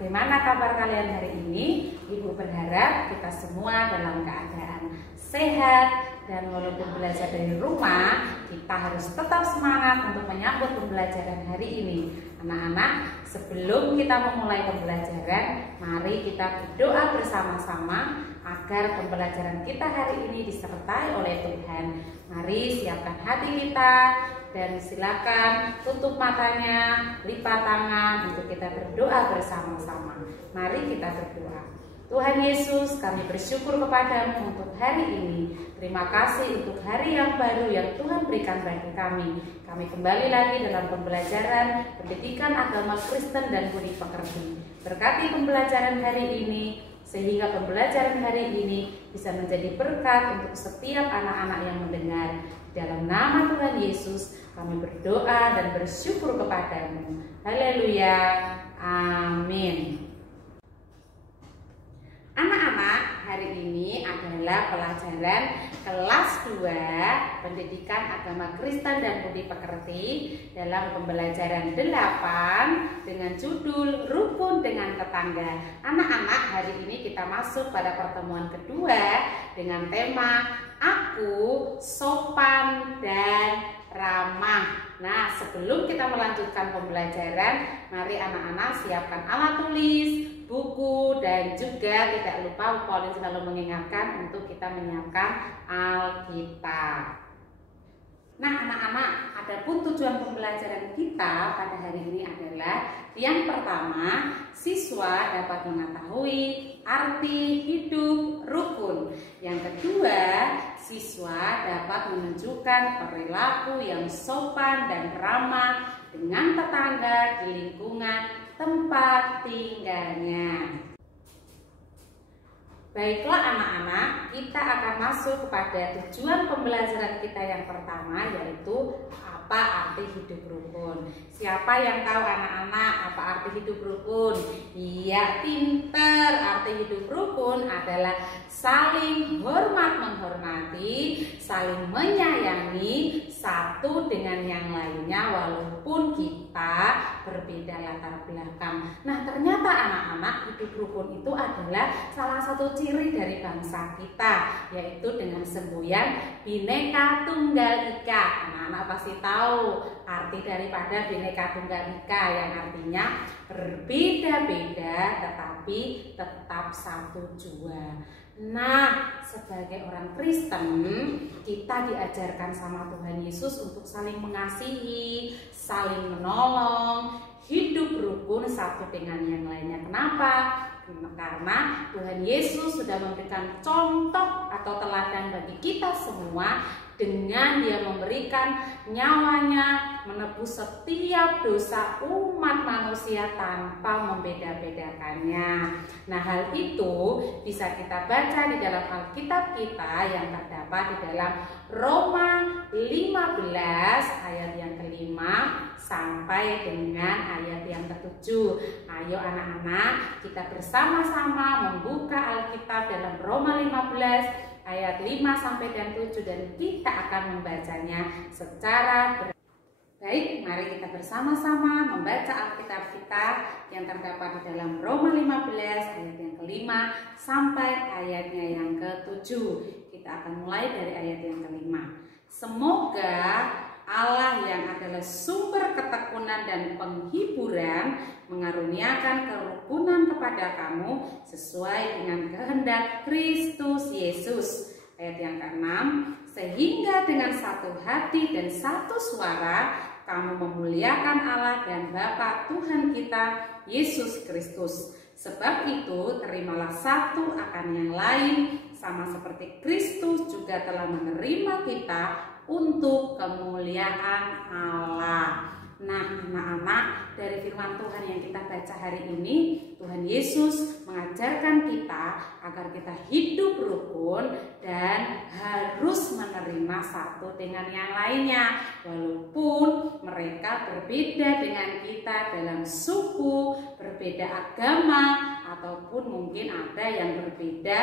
Bagaimana kabar kalian hari ini? Ibu berharap kita semua dalam keadaan sehat, dan walaupun belajar dari rumah, kita harus tetap semangat untuk menyambut pembelajaran hari ini. Anak-anak, sebelum kita memulai pembelajaran, mari kita berdoa bersama-sama agar pembelajaran kita hari ini disertai oleh Tuhan. Mari siapkan hati kita dan silakan tutup matanya, lipat tangan untuk kita berdoa bersama-sama. Mari kita berdoa. Tuhan Yesus, kami bersyukur kepadamu untuk hari ini. Terima kasih untuk hari yang baru yang Tuhan berikan bagi kami. Kami kembali lagi dalam pembelajaran pendidikan agama Kristen dan budi pekerti. Berkati pembelajaran hari ini, sehingga pembelajaran hari ini bisa menjadi berkat untuk setiap anak-anak yang mendengar. Dalam nama Tuhan Yesus, kami berdoa dan bersyukur kepadamu. Haleluya. Amin. Anak-anak, hari ini adalah pelajaran kelas 2 Pendidikan Agama Kristen dan Budi Pekerti dalam pembelajaran 8 dengan judul Rukun dengan Tetangga. Anak-anak, hari ini kita masuk pada pertemuan kedua dengan tema Aku Sopan dan Ramah. Nah, sebelum kita melanjutkan pembelajaran, mari anak-anak siapkan alat tulis, buku, dan juga tidak lupa Pauline selalu mengingatkan untuk kita menyiapkan Alkitab. Nah, anak-anak, adapun tujuan pembelajaran kita pada hari ini adalah yang pertama, siswa dapat mengetahui arti hidup rukun. Yang kedua, siswa dapat menunjukkan perilaku yang sopan dan ramah dengan tetangga di lingkungan tempat tinggalnya. Baiklah anak-anak, kita akan masuk kepada tujuan pembelajaran kita yang pertama, yaitu apa arti hidup rukun. Siapa yang tahu anak-anak apa arti hidup rukun? Iya, pinter. Arti hidup rukun adalah saling hormat menghormati, saling menyayangi satu dengan yang lainnya walaupun kita berbeda latar belakang. Nah, ternyata anak-anak, hidup rukun itu adalah salah satu ciri dari bangsa kita, yaitu dengan semboyan Bhinneka Tunggal Ika. Anak-anak pasti tahu arti daripada Bhinneka Tunggal Ika, yang artinya berbeda-beda tetapi tetap satu jua. Nah, sebagai orang Kristen, kita diajarkan sama Tuhan Yesus untuk saling mengasihi, saling menolong, hidup rukun satu dengan yang lainnya. Kenapa? Karena Tuhan Yesus sudah memberikan contoh atau teladan bagi kita semua dengan Dia memberikan nyawanya menebus setiap dosa umat manusia tanpa membeda-bedakannya. Nah, hal itu bisa kita baca di dalam Alkitab kita yang terdapat di dalam Roma 15 ayat yang kelima sampai dengan ayat yang ke-7. Ayo anak-anak, kita bersama-sama membuka Alkitab dalam Roma 15 ayat 5 sampai dan 7, dan kita akan membacanya secara baik. Mari kita bersama-sama membaca Alkitab kita yang terdapat di dalam Roma 15 ayat yang kelima sampai ayatnya yang ke-7. Kita akan mulai dari ayat yang kelima. Semoga Allah yang adalah sumber ketekunan dan penghiburan mengaruniakan kerukunan kepada kamu sesuai dengan kehendak Kristus Yesus. Ayat yang ke-6, sehingga dengan satu hati dan satu suara kamu memuliakan Allah dan Bapa Tuhan kita Yesus Kristus. Sebab itu terimalah satu akan yang lain, sama seperti Kristus juga telah menerima kita untuk kemuliaan Allah. Nah, anak-anak, dari firman Tuhan yang kita baca hari ini, Tuhan Yesus mengajarkan kita agar kita hidup rukun dan harus menerima satu dengan yang lainnya, walaupun mereka berbeda dengan kita dalam suku, berbeda agama, ataupun mungkin ada yang berbeda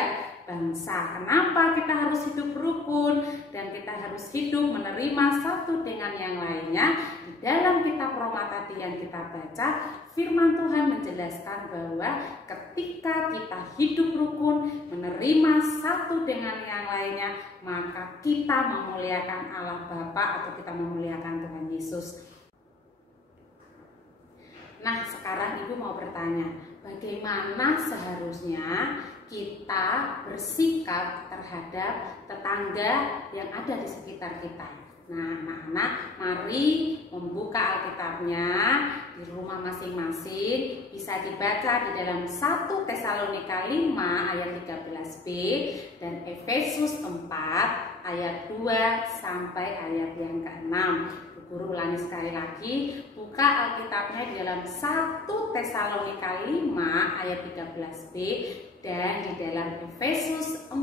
bangsa. Kenapa kita harus hidup rukun dan kita harus hidup menerima satu dengan yang lainnya? Di dalam kitab Roma tadi yang kita baca, firman Tuhan menjelaskan bahwa ketika kita hidup rukun, menerima satu dengan yang lainnya, maka kita memuliakan Allah Bapa atau kita memuliakan Tuhan Yesus. Nah, sekarang Ibu mau bertanya, bagaimana seharusnya kita bersikap terhadap tetangga yang ada di sekitar kita? Nah, anak-anak, mari membuka Alkitabnya di rumah masing-masing. Bisa dibaca di dalam 1 Tesalonika 5 ayat 13b dan Efesus 4 ayat 2 sampai ayat yang ke-6. Guru ulangi sekali lagi, buka Alkitabnya di dalam 1 Tesalonika 5 ayat 13b dan di dalam Efesus 4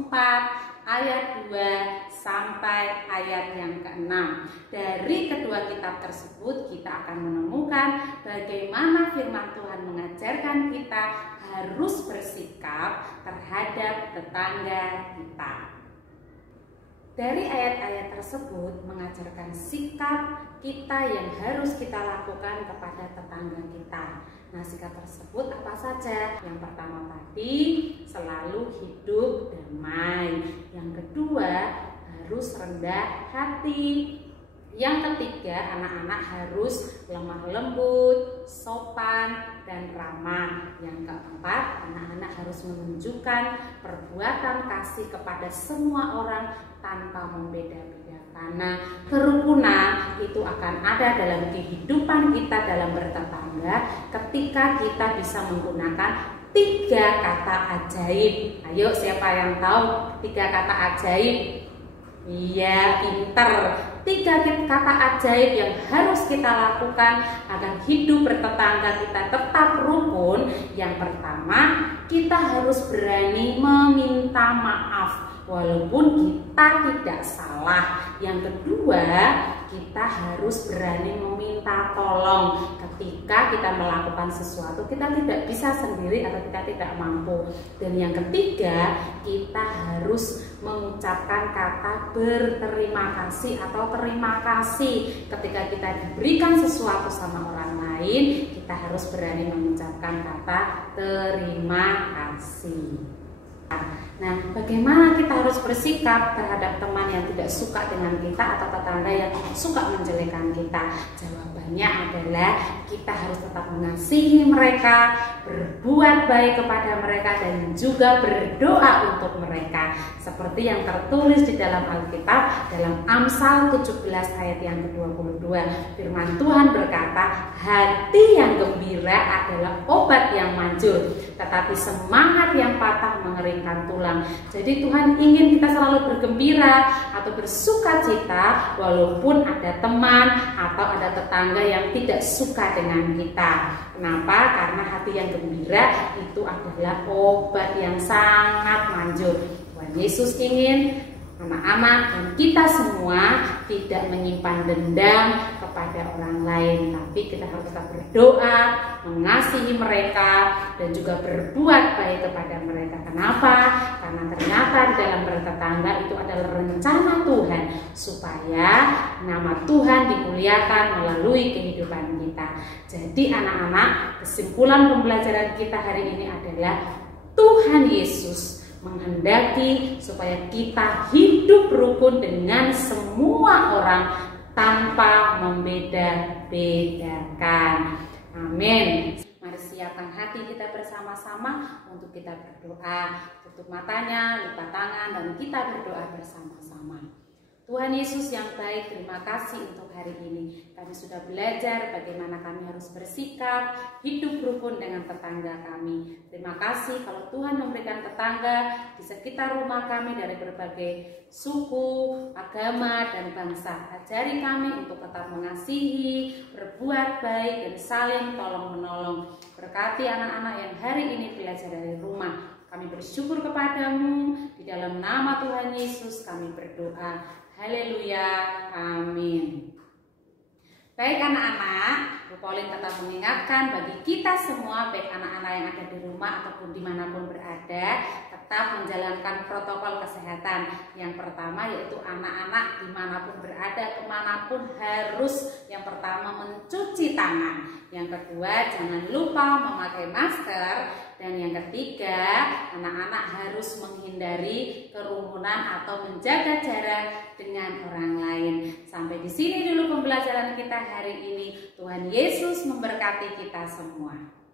ayat 2 sampai ayat yang ke-6. Dari kedua kitab tersebut kita akan menemukan bagaimana firman Tuhan mengajarkan kita harus bersikap terhadap tetangga kita. Dari ayat-ayat tersebut mengajarkan sikap kita yang harus kita lakukan kepada tetangga kita. Nah, sikap tersebut apa saja? Yang pertama tadi, selalu hidup damai. Yang kedua, harus rendah hati. Yang ketiga, anak-anak harus lemah lembut, sopan, dan ramah. Yang keempat, anak-anak harus menunjukkan perbuatan kasih kepada semua orang tanpa membeda-bedakan. Nah, kerukunan itu akan ada dalam kehidupan kita dalam bertetangga ketika kita bisa menggunakan 3 kata ajaib. Ayo, siapa yang tahu 3 kata ajaib? Iya, pinter. 3 kata ajaib yang harus kita lakukan agar hidup bertetangga kita tetap rukun. Yang pertama, kita harus berani meminta maaf walaupun kita tidak salah. Yang kedua, kita harus berani meminta tolong ketika kita melakukan sesuatu kita tidak bisa sendiri atau kita tidak mampu. Dan yang ketiga, kita harus mengucapkan kata berterima kasih atau terima kasih. Ketika kita diberikan sesuatu sama orang lain, kita harus berani mengucapkan kata terima kasih. Nah, bagaimana kita harus bersikap terhadap teman yang tidak suka dengan kita atau tetangga yang suka menjelekkan kita? Jawabannya adalah kita harus tetap mengasihi mereka, berbuat baik kepada mereka, dan juga berdoa untuk mereka. Seperti yang tertulis di dalam Alkitab dalam Amsal 17 ayat yang ke-22. Firman Tuhan berkata, hati yang gembira adalah obat yang manjur, tetapi semangat yang patah mengeringkan tulang. Jadi Tuhan ingin kita selalu bergembira atau bersuka cita walaupun ada teman atau ada tetangga yang tidak suka dengan kita. Kenapa? Karena hati yang gembira itu adalah obat yang sangat manjur. Tuhan Yesus ingin anak-anak dan kita semua tidak menyimpan dendam kepada orang lain, tapi kita harus tetap berdoa, mengasihi mereka, dan juga berbuat baik kepada mereka. Kenapa? Karena ternyata di dalam bertetangga itu adalah rencana Tuhan supaya nama Tuhan dimuliakan melalui kehidupan kita. Jadi anak-anak, kesimpulan pembelajaran kita hari ini adalah Tuhan Yesus menghendaki supaya kita hidup rukun dengan semua orang tanpa membeda-bedakan. Amin. Mari siapkan hati kita bersama-sama untuk kita berdoa. Tutup matanya, lipat tangan, dan kita berdoa bersama-sama. Tuhan Yesus yang baik, terima kasih untuk hari ini. Kami sudah belajar bagaimana kami harus bersikap, hidup rukun dengan tetangga kami. Terima kasih kalau Tuhan memberikan tetangga di sekitar rumah kami dari berbagai suku, agama, dan bangsa. Ajari kami untuk tetap mengasihi, berbuat baik, dan saling tolong-menolong. Berkati anak-anak yang hari ini belajar dari rumah. Kami bersyukur kepadamu, di dalam nama Tuhan Yesus kami berdoa. Haleluya, amin. Baik anak-anak, Bu Pauline tetap mengingatkan bagi kita semua, baik anak-anak yang ada di rumah ataupun dimanapun berada, tetap menjalankan protokol kesehatan. Yang pertama yaitu anak-anak dimanapun berada, kemanapun harus yang pertama mencuci tangan. Yang kedua jangan lupa memakai masker. Dan yang ketiga, anak-anak harus menghindari kerumunan atau menjaga jarak dengan orang lain. Sampai di sini dulu pembelajaran kita hari ini. Tuhan Yesus memberkati kita semua.